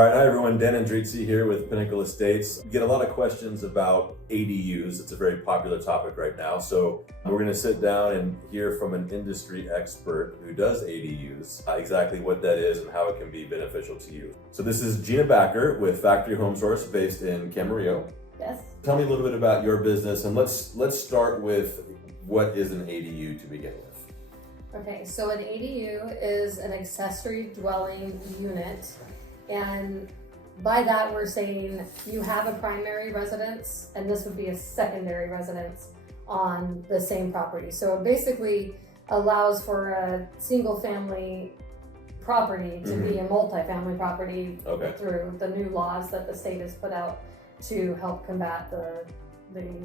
All right, hi everyone, Dan Andrizzi here with Pinnacle Estates. We get a lot of questions about ADUs. It's a very popular topic right now. So we're going to sit down and hear from an industry expert who does ADUs, exactly what that is and how it can be beneficial to you. So this is Jeanna Backer with Factory Home Source based in Camarillo. Yes. Tell me a little bit about your business, and let's start with what is an ADU to begin with. Okay, so an ADU is an accessory dwelling unit. And by that, we're saying you have a primary residence, and this would be a secondary residence on the same property. So it basically allows for a single family property to be a multifamily property through the new laws that the state has put out to help combat the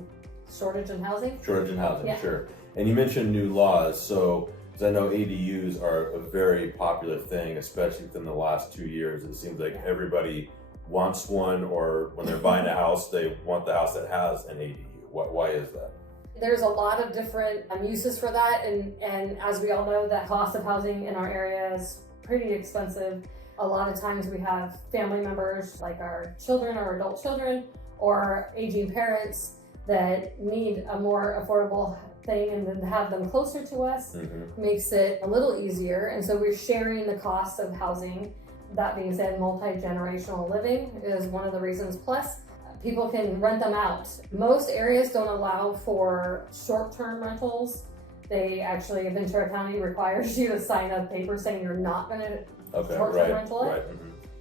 shortage in housing. Yeah. Sure. And you mentioned new laws, so because I know ADUs are a very popular thing, especially within the last 2 years. It seems like everybody wants one, or when they're buying a house, they want the house that has an ADU. Why is that? There's a lot of different uses for that, and as we all know, the cost of housing in our area is pretty expensive. A lot of times we have family members, like our children or adult children, or aging parents that need a more affordable thing, and then to have them closer to us makes it a little easier. And so we're sharing the cost of housing. That being said, multi-generational living is one of the reasons. Plus, people can rent them out. Most areas don't allow for short-term rentals. They actually, Ventura County requires you to sign a paper saying you're not going to short-term rental it.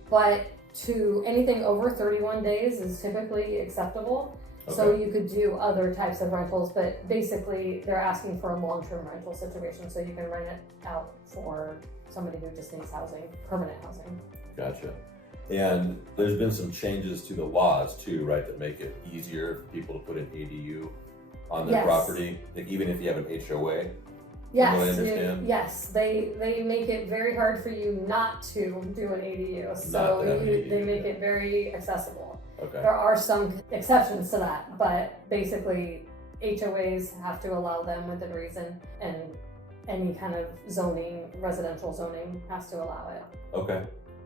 But to anything over 31 days is typically acceptable. So you could do other types of rentals, but basically they're asking for a long-term rental situation, so you can rent it out for somebody who just needs housing, permanent housing. Gotcha. And there's been some changes to the laws too, right, that make it easier for people to put an ADU on their property, like even if you have an HOA. Yes, they make it very hard for you not to do an ADU, so they make it very accessible. There are some exceptions to that, but basically HOAs have to allow them within reason, and any kind of zoning, residential zoning, has to allow it. Okay,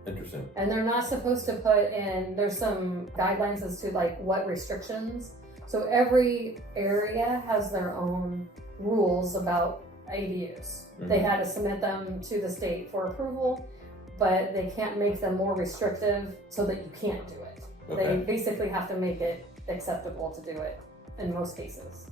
interesting. And they're not supposed to put in, there's some guidelines as to like what restrictions. So every area has their own rules about ADUs. They had to submit them to the state for approval, but they can't make them more restrictive so that you can't do it. They basically have to make it acceptable to do it in most cases.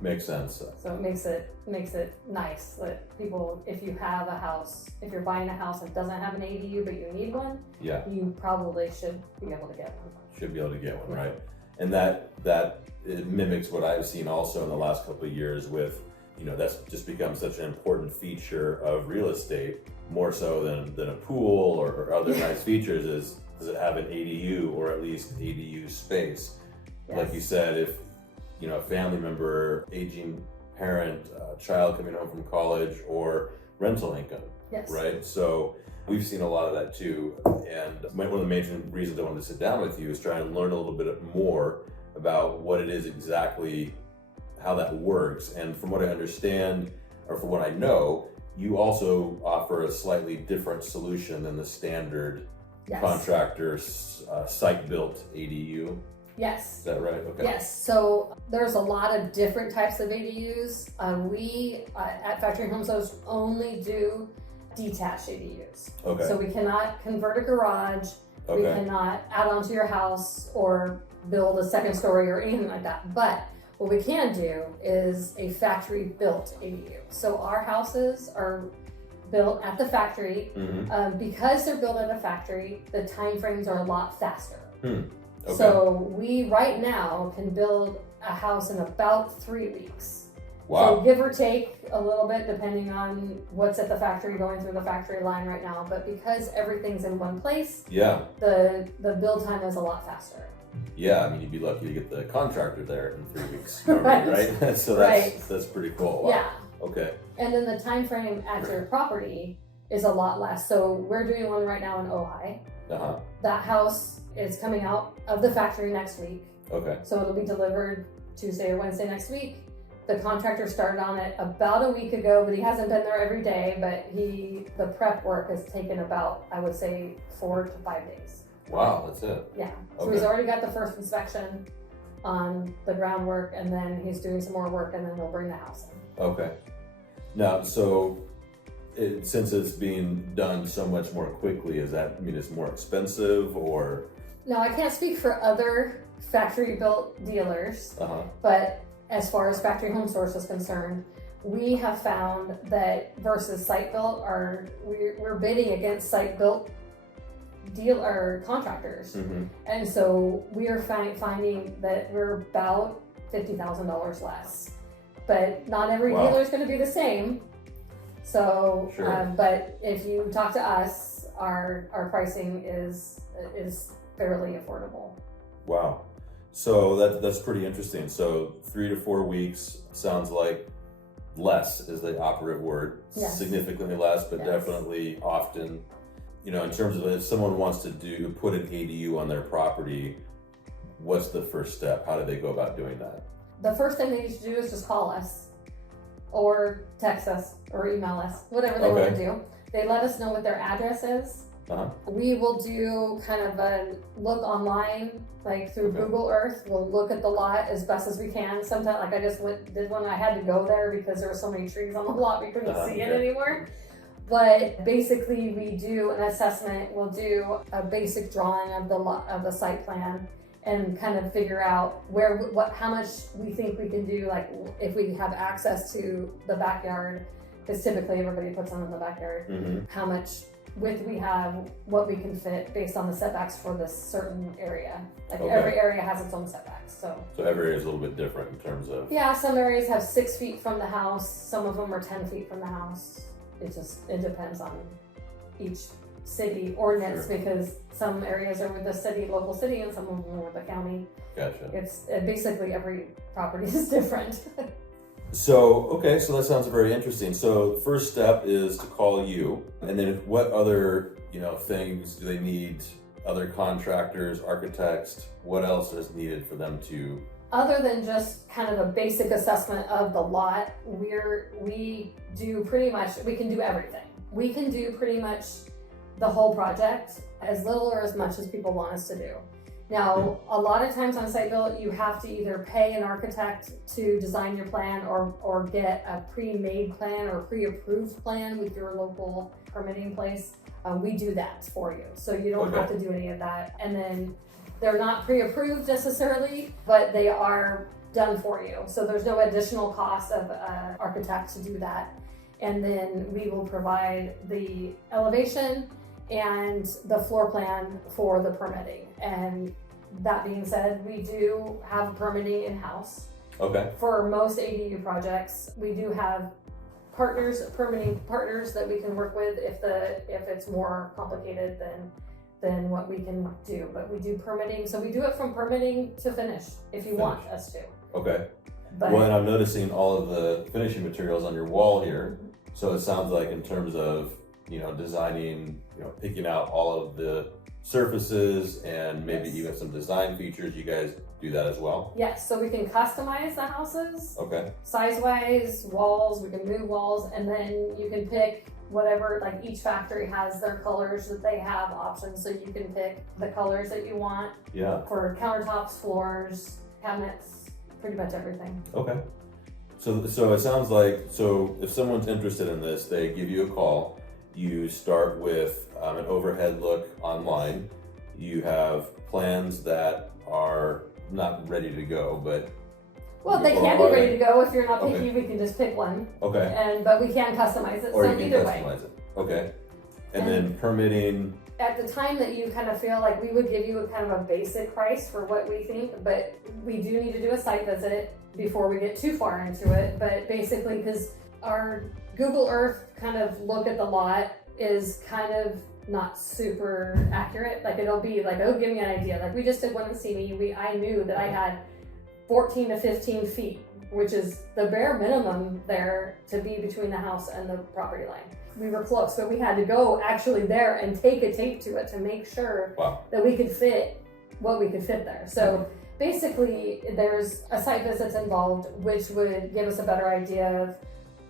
Makes sense. So it makes it nice that people, if you have a house, if you're buying a house that doesn't have an ADU but you need one, you probably should be able to get one. Should be able to get one, right? And that it mimics what I've seen also in the last couple of years with, that's just become such an important feature of real estate, more so than a pool or other nice features, is does it have an ADU, or at least ADU space? Like you said, if a family member, aging parent, child coming home from college, or rental income, right? So we've seen a lot of that too. And one of the major reasons I wanted to sit down with you is try and learn a little bit more about what it is exactly, how that works. And from what I understand, or from what I know, you also offer a slightly different solution than the standard contractor's site-built ADU. Yes. Is that right? Okay. Yes. So there's a lot of different types of ADUs. We at Factory Home Source only do detached ADUs. So we cannot convert a garage. We cannot add on to your house or build a second story or anything like that. But what we can do is a factory-built ADU. So our houses are built at the factory. Because they're built at a factory, the time frames are a lot faster. So we right now can build a house in about 3 weeks. So give or take a little bit depending on what's at the factory, going through the factory line right now. But because everything's in one place, the build time is a lot faster. Yeah, I mean, you'd be lucky to get the contractor there in 3 weeks, right? So that's pretty cool. Wow. Yeah. Okay. And then the time frame at your property is a lot less. So we're doing one right now in Ojai. That house is coming out of the factory next week. So it'll be delivered Tuesday or Wednesday next week. The contractor started on it about a week ago, but he hasn't been there every day. But the prep work has taken about, I would say, 4 to 5 days. Wow, that's it. Yeah. So Okay. he's already got the first inspection on the groundwork, and then he's doing some more work, and then they'll bring the house in. Okay. Now, so since it's being done so much more quickly, does that mean it's more expensive or? Now, I can't speak for other factory built dealers, Uh-huh. but as far as Factory Home Source is concerned, we have found that versus site built, we're bidding against site built deal or contractors, Mm-hmm. and so we are finding that we're about $50,000 less. But not every Wow. dealer is going to be the same. So, Sure. but if you talk to us, our pricing is fairly affordable. Wow. So that's pretty interesting. So 3 to 4 weeks sounds like less is the operative word. Yes. Significantly less, but Yes. definitely often, in terms of if someone wants to put an ADU on their property, what's the first step? How do they go about doing that? The first thing they need to do is just call us or text us or email us, whatever they want to do. They let us know what their address is. Uh-huh. We will do kind of a look online, like through Okay. Google Earth. We'll look at the lot as best as we can. Sometimes, like I just did one, I had to go there because there were so many trees on the lot, we couldn't see it anymore. But basically we do an assessment, we'll do a basic drawing of the site plan and kind of figure out how much we think we can do, like if we have access to the backyard, because typically everybody puts them in the backyard, Mm-hmm. how much width we have, what we can fit based on the setbacks for this certain area. Like Okay. every area has its own setbacks, so. So every area is a little bit different in terms of. Yeah, some areas have 6 feet from the house, some of them are 10 feet from the house. It depends on each city ordinance, Sure. because some areas are with the local city, and some of them are with the county. Gotcha. It's basically every property is different. So that sounds very interesting. So the first step is to call you, and then what other things do they need? Other contractors, architects, what else is needed for them to? Other than just kind of a basic assessment of the lot, we do pretty much, we can do everything. We can do pretty much the whole project, as little or as much as people want us to do. Now, a lot of times on site build, you have to either pay an architect to design your plan or get a pre-made plan or pre-approved plan with your local permitting place. We do that for you, so you don't have to do any of that. And then they're not pre-approved necessarily, but they are done for you. So there's no additional cost of an architect to do that. And then we will provide the elevation and the floor plan for the permitting. And that being said, we do have permitting in-house. Okay. For most ADU projects, we do have permitting partners that we can work with if it's more complicated than what we can do. But we do permitting, so we do it from permitting to finish if you want us to. Okay. But Well, and I'm noticing all of the finishing materials on your wall here. So it sounds like in terms of designing, picking out all of the surfaces and maybe even some design features, you guys do that as well? yes, so we can customize the houses Okay. size-wise, walls, we can move walls, and then you can pick whatever, like each factory has their colors that they have options, so you can pick the colors that you want Yeah. for countertops, floors, cabinets, pretty much everything. Okay. So it sounds like, if someone's interested in this, they give you a call. You start with an overhead look online. You have plans that are not ready to go, but Well, they can be ready to go. If you're not picky, we can just pick one. okay. But we can customize it. Or So you can either way. customize it. Okay. And then permitting. At the time that you kind of feel like we would give you a kind of a basic price for what we think, but we do need to do a site visit before we get too far into it. But basically, because our Google Earth kind of look at the lot is kind of not super accurate. Like it'll be like, oh, give me an idea. Like we just did one in Simi. I knew that I had 14 to 15 feet, which is the bare minimum there to be between the house and the property line. We were close, but we had to go actually there and take a tape to it to make sure that we could fit what we could fit there. So basically there's a site visit involved, which would give us a better idea of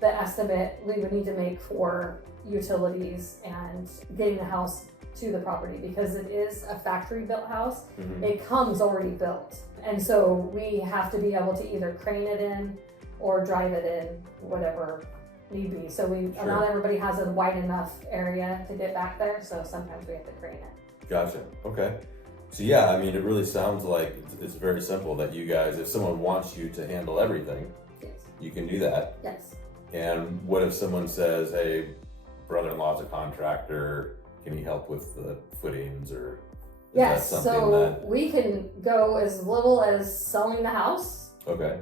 the estimate we would need to make for utilities and getting the house to the property because it is a factory built house. Mhm. It comes already built. And so we have to be able to either crane it in or drive it in, whatever need be. So Sure. not everybody has a wide enough area to get back there, so sometimes we have to crane it. Gotcha. Okay. So yeah, I mean, it really sounds like it's very simple that you guys, if someone wants you to handle everything, Yes. you can do that. Yes. And what if someone says, hey, brother-in-law's a contractor, can he help with the footings or is Yes, that something so we can go as little as selling the house Okay.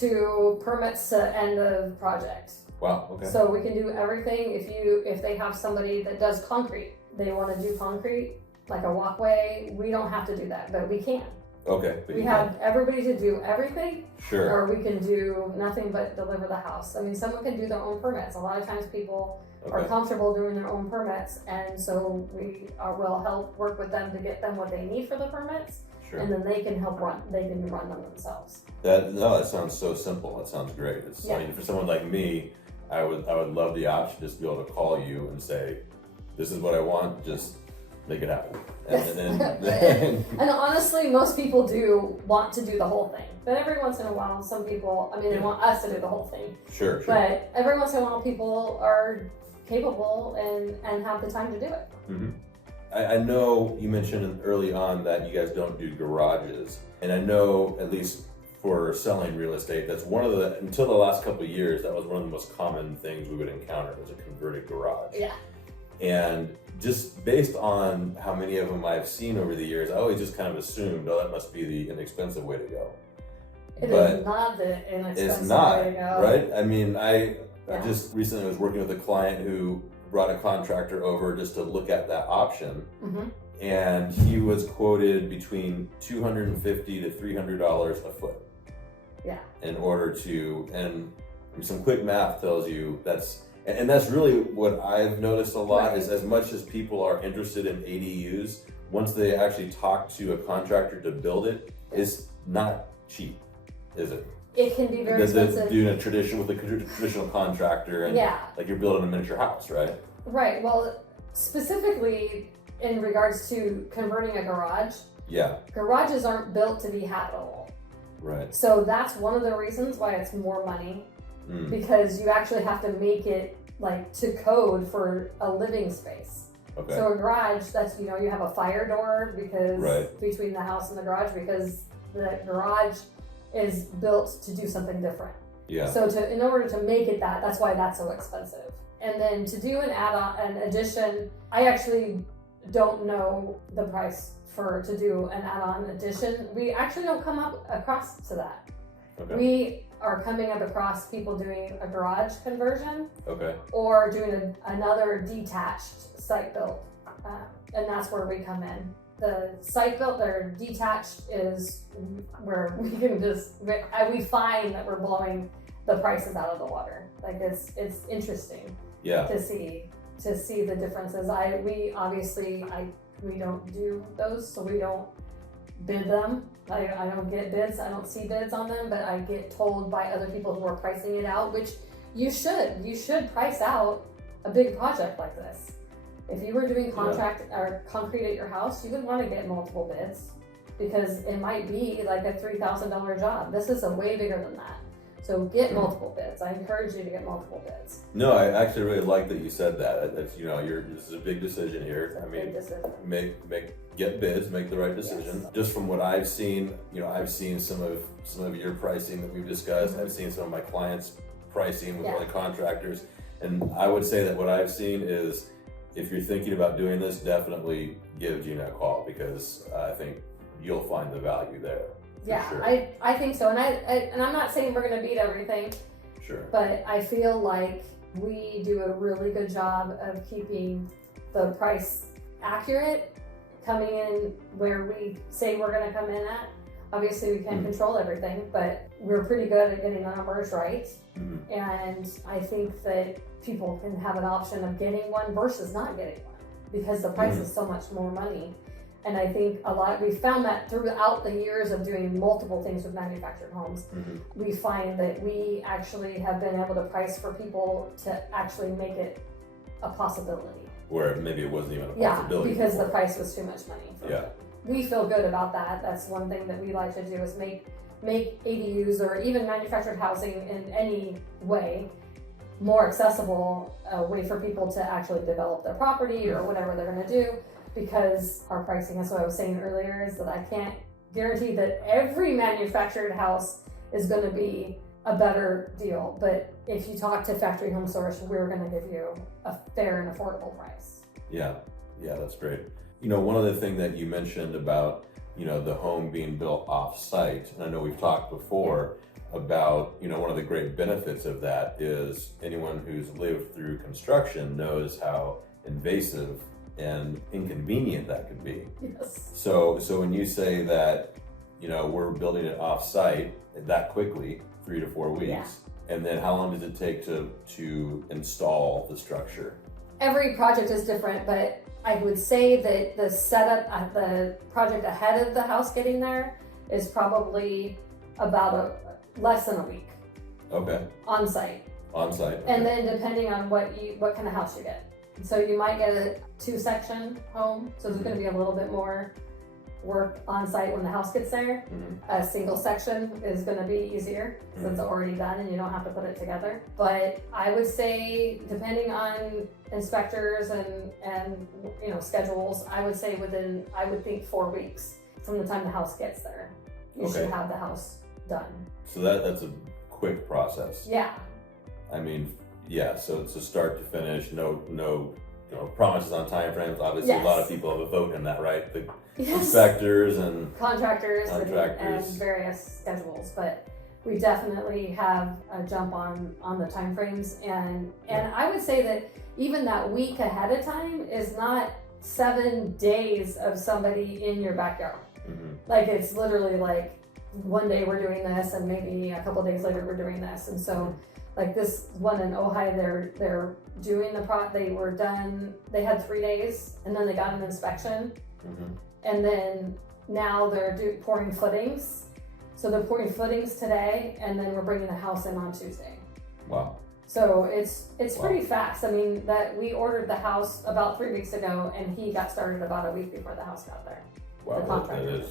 to permits to end of project. Wow, okay. So we can do everything. If they have somebody that does concrete, they want to do concrete, like a walkway, we don't have to do that, but we can. Okay. But We you have everybody to do everything, can. Sure. or we can do nothing but deliver the house. I mean, someone can do their own permits. A lot of times people are Okay. comfortable doing their own permits, and so will help work with them to get them what they need for the permits, Sure. and then they can run them themselves. That sounds so simple. That sounds great. I mean, for someone like me, I would love the option just to be able to call you and say, this is what I want, just make it happen. And then And honestly, most people do want to do the whole thing. But every once in a while, some people, they want us to do the whole thing. Sure. But every once in a while, people are capable and have the time to do it. Mm-hmm. I know you mentioned early on that you guys don't do garages. And I know, at least for selling real estate, that's until the last couple of years, that was one of the most common things we would encounter was a converted garage. Yeah. And just based on how many of them I've seen over the years, I always just kind of assumed, oh, that must be the inexpensive way to go. It But is not the inexpensive it's not, way to go. right? I mean, I Yeah. just recently was working with a client who brought a contractor over just to look at that option. Mm-hmm. And he was quoted between $250 to $300 a foot. Yeah. In order to, and some quick math tells you that's really what I've noticed a lot Right. is as much as people are interested in ADUs, once they actually talk to a contractor to build it, it's not cheap, is it? It can be very expensive. Doing a traditional contractor and Yeah. like you're building a miniature house, right? Right. Well, specifically in regards to converting a garage, Yeah, garages aren't built to be habitable. right. So that's one of the reasons why it's more money, Mm. because you actually have to make it like to code for a living space. Okay. So a garage, that's, you have a fire door because Right. between the house and the garage, because the garage is built to do something different. Yeah. So in order to make it that's why that's so expensive. And then to do an addition, I actually don't know the price to do an add-on addition. We actually don't come up across to that. Okay. We are coming up across people doing a garage conversion Okay. or doing another detached site build, and that's where we come in. The site built or detached is where we can we find that we're blowing the prices out of the water. Like it's interesting Yeah. to see the differences. We don't do those, so we don't bid them. I don't get bids. I don't see bids on them, but I get told by other people who are pricing it out, which you should price out a big project like this. If you were doing concrete at your house, you would want to get multiple bids because it might be like a $3,000 job. This is way bigger than that. So get multiple bids. I encourage you to get multiple bids. No, I actually really like that you said that. That's this is a big decision here. I mean, Big decision. get bids, make the right decision. Yes. Just from what I've seen, I've seen some of your pricing that we've discussed. I've seen some of my clients' pricing with other contractors, and I would say that what I've seen is, if you're thinking about doing this, definitely give Jeanna a call because I think you'll find the value there. Yeah, Sure. I think so, and I'm not saying we're going to beat everything, Sure. but I feel like we do a really good job of keeping the price accurate, coming in where we say we're going to come in at. Obviously, we can't control everything, but we're pretty good at getting the numbers right. Mm-hmm. And I think that people can have an option of getting one versus not getting one because the price is so much more money. And I think we found that throughout the years of doing multiple things with manufactured homes, we find that we actually have been able to price for people to actually make it a possibility. where maybe it wasn't even a Yeah, possibility. because before. the price was too much money. Yeah. We feel good about that. That's one thing that we like to do is make ADUs or even manufactured housing in any way more accessible, a way for people to actually develop their property or whatever they're going to do, because our pricing, that's what I was saying earlier, is that I can't guarantee that every manufactured house is going to be a better deal. But if you talk to Factory Home Source, we're going to give you a fair and affordable price. Yeah, that's great. One other thing that you mentioned about, the home being built off-site, and I know we've talked before about, one of the great benefits of that is anyone who's lived through construction knows how invasive and inconvenient that could be. Yes. So when you say that, we're building it off-site that quickly, 3 to 4 weeks, Yeah. and then how long does it take to install the structure? Every project is different, but I would say that the setup at the project ahead of the house getting there is probably about less than a week. Okay. On site. Okay. And then depending on what kind of house you get. So you might get a 2-section home, so there's going to be a little bit more work on site when the house gets there. Mm-hmm. A single section is going to be easier because it's already done and you don't have to put it together. But I would say, depending on inspectors and schedules, I would say I would think 4 weeks from the time the house gets there. You should have the house done. So that's a quick process. Yeah. I mean, yeah. So it's a start to finish. No promises on time frames. Obviously, Yes. a lot of people have a vote in that, right? The Yes. inspectors and contractors. And various schedules, but we definitely have a jump on the time frames, and I would say that even that week ahead of time is not 7 days of somebody in your backyard. Mm-hmm. Like, it's literally like one day we're doing this and maybe a couple days later we're doing this. And so like this one in Ojai, they're doing they were done, they had 3 days and then they got an inspection. Mm-hmm. And then now they're pouring footings. So they're pouring footings today, and then we're bringing the house in on Tuesday. Wow. So it's pretty fast. I mean, that we ordered the house about 3 weeks ago, and he got started about a week before the house got there. Wow, that is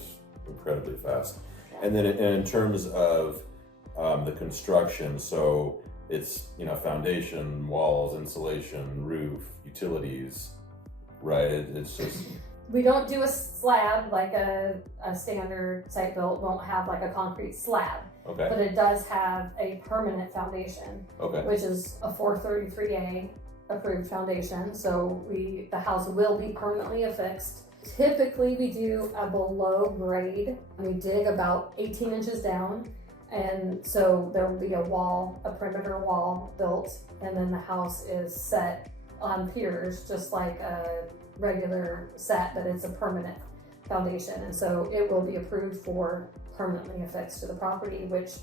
incredibly fast. Yeah. And then in terms of the construction, so it's foundation, walls, insulation, roof, utilities, right? It's just. We don't do a slab like a standard site built won't have like a concrete slab. Okay. But it does have a permanent foundation. Okay. Which is a 433A approved foundation. So the house will be permanently affixed. Typically we do a below grade. We dig about 18 inches down. And so there will be a perimeter wall built, and then the house is set on piers just like a regular set, but it's a permanent foundation, and so it will be approved for permanently affixed to the property, which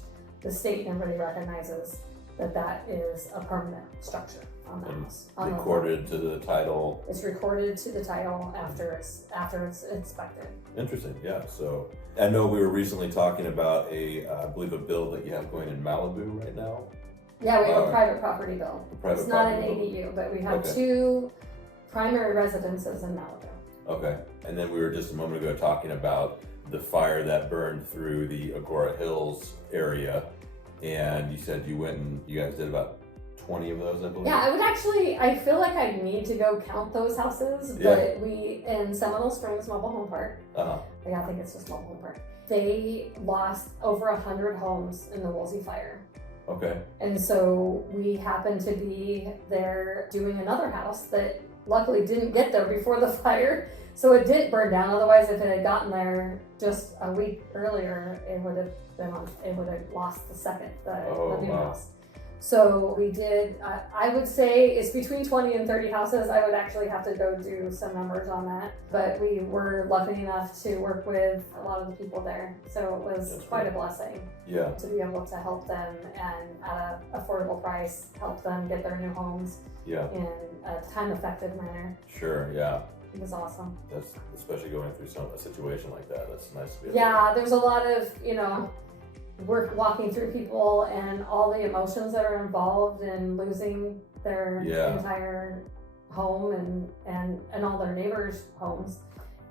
the state and everybody recognizes that is a permanent structure on the house. Recorded to the title. It's recorded to the title after it's inspected. Interesting, yeah. So I know we were recently talking about I believe a bill that you have going in Malibu right now. Yeah, we have a private property bill. It's not an ADU, but we have 2 primary residences in Malibu. Okay. And then we were just a moment ago talking about the fire that burned through the Agora Hills area, and you said you guys did about 20 of those, I believe. Yeah, I feel like I need to go count those houses, but we, in Seminole Springs Mobile Home Park, I think it's just Mobile Home Park, they lost over 100 homes in the Woolsey fire. Okay. And so we happened to be there doing another house that luckily didn't get there before the fire, so it didn't burn down. Otherwise, if it had gotten there just a week earlier, it would have lost the new house. So we did. I would say it's between 20 and 30 houses. I would actually have to go do some numbers on that, but we were lucky enough to work with a lot of the people there, so it was quite a blessing. Yeah. To be able to help them and at an affordable price, help them get their new homes. Yeah. In a time-effective manner. Sure. Yeah. It was awesome. That's especially going through a situation like that. That's nice to be. There's a lot of work walking through people and all the emotions that are involved in losing their entire home and all their neighbors' homes.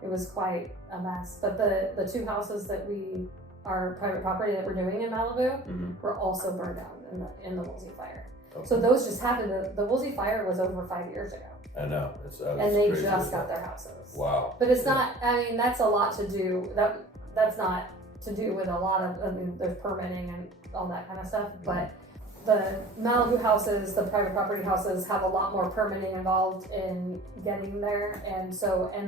It was quite a mess. But the 2 houses that our private property that we're doing in Malibu were also burned down in the Woolsey fire. Okay. So those just happened. The Woolsey fire was over 5 years ago. I know. And they just got their houses. Wow. But it's not, I mean, that's a lot to do. That's not to do with a lot of, I mean, there's permitting and all that kind of stuff. But the Malibu houses, the private property houses have a lot more permitting involved in getting there. And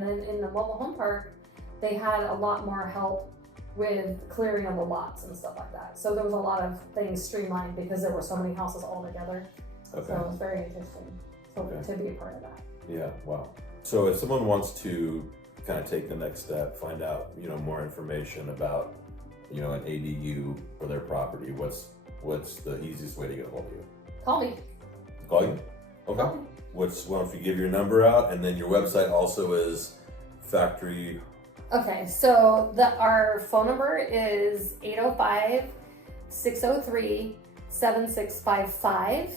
then in the mobile home park, they had a lot more help with clearing of the lots and stuff like that. So there was a lot of things streamlined because there were so many houses all together. Okay. So it was very interesting to be a part of that. Yeah, wow. So if someone wants to kind of take the next step, find out, more information about, an ADU for their property, what's the easiest way to get a hold of you? Call me. Call you? Okay. Call me. Why don't you give your number out, and then your website also is Factory. Okay, so our phone number is 805-603-7655.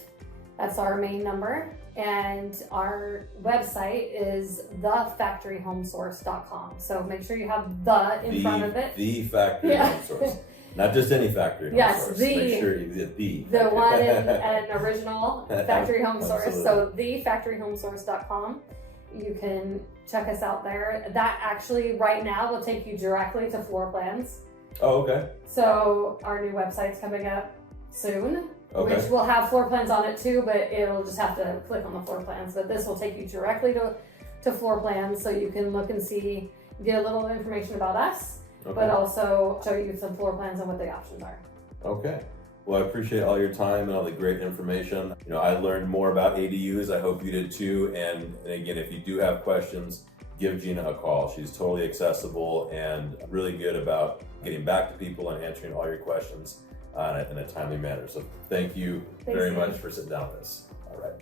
That's our main number. And our website is thefactoryhomesource.com. So make sure you have the in front of it. The Factory Home Source. Not just any Factory Home Source. Make sure you get the one and original Factory Home Source. Absolutely. So thefactoryhomesource.com. You can check us out there. That actually right now will take you directly to floor plans. Oh, okay. So our new website's coming up soon. Okay. Which will have floor plans on it too, but it'll just have to click on the floor plans. But this will take you directly to floor plans, so you can look and see, get a little information about us, but also show you some floor plans and what the options are. Okay. Well, I appreciate all your time and all the great information. I learned more about ADUs. I hope you did too. And again, if you do have questions, give Jeanna a call. She's totally accessible and really good about getting back to people and answering all your questions in a timely manner. So thank you very much for sitting down with us. All right.